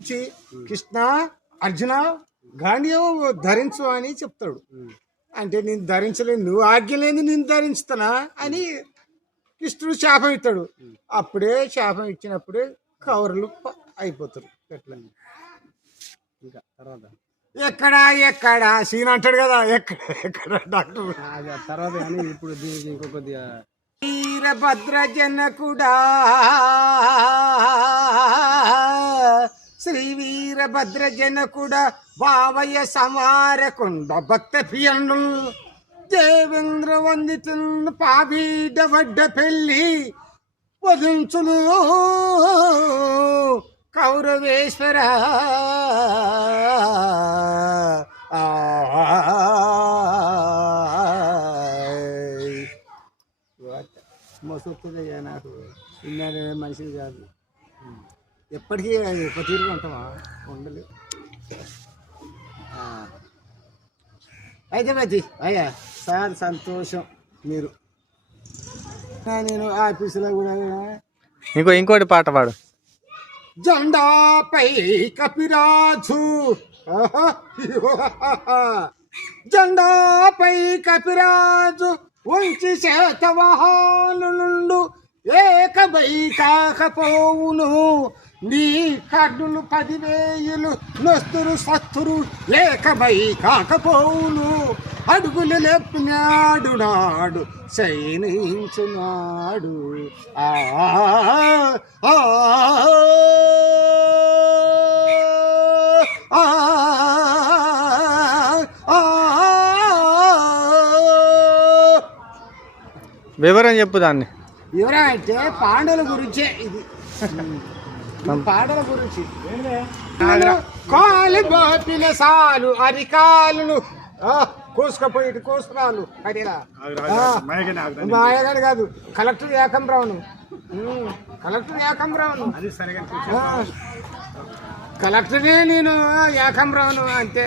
ఇచ్చి కృష్ణ అర్జున గాంధీయం ధరించు అని చెప్తాడు. అంటే నేను ధరించలేను నువ్వు ఆజ్ఞ లేని నేను ధరించుతానా అని కృష్ణుడు శాపం ఇస్తాడు. అప్పుడే శాపం ఇచ్చినప్పుడే కౌరలు ప- అయిపోతారు ఎట్లా ఇంకా తర్వాత? ఎక్కడ ఎక్కడ? సీన్ అంటాడు కదా ఎక్కడ ఎక్కడ డాక్టర్? తర్వాత కానీ ఇప్పుడు దీనికి ఇంకొకటి వీరభద్ర జనకుడా శ్రీ వీరభద్ర జనకుడా బావయ్య సమారకుండ భక్త ప్రియండు దేవేంద్ర వందితులు పాబీడ వడ్డ పెళ్ళి వదించులు కౌరవేశ్వర. మోసొస్తుందయ్యా నాకు. ఇన్నాడు మనిషిని కాదు. ఎప్పటికీ ఎప్పటి తీరుగా ఉంటామా? ఉండలేదు. అయితే మతి అయ్యా సార్ సంతోషం మీరు. నేను ఆఫీసులో కూడా ఇంకో ఇంకోటి పాట పాడు. జెండాపై కపిరాజు! జెండాపై కపిరాజు ఉంచి శాతవాహాలు నుండు ఏకబై కాకపోవును. నీ కర్ణులు పదివేయులు నొస్తురు సత్తురు ఏకబై కాకపోవును. అడుగులు లేపినాడు నాడు శయనించున్నాడు ఆ ఆ, ఆ, ఆ, వివరం చెప్పు దాన్ని. ఎవరంటే పాండవుల గురించే ఇది. పాటల గురించి. కాలు బాపిన సాలు అరికాలును. ఆ, కోసుకపోయి కోసుకురాలు అడిరా మాయగాడు కాదు కలెక్టర్ ఏకం రావును కలెక్టర్ ఏకం రావును అది సరిగా ఆ, కలెక్టరే నేను ఏకం రావును అంతే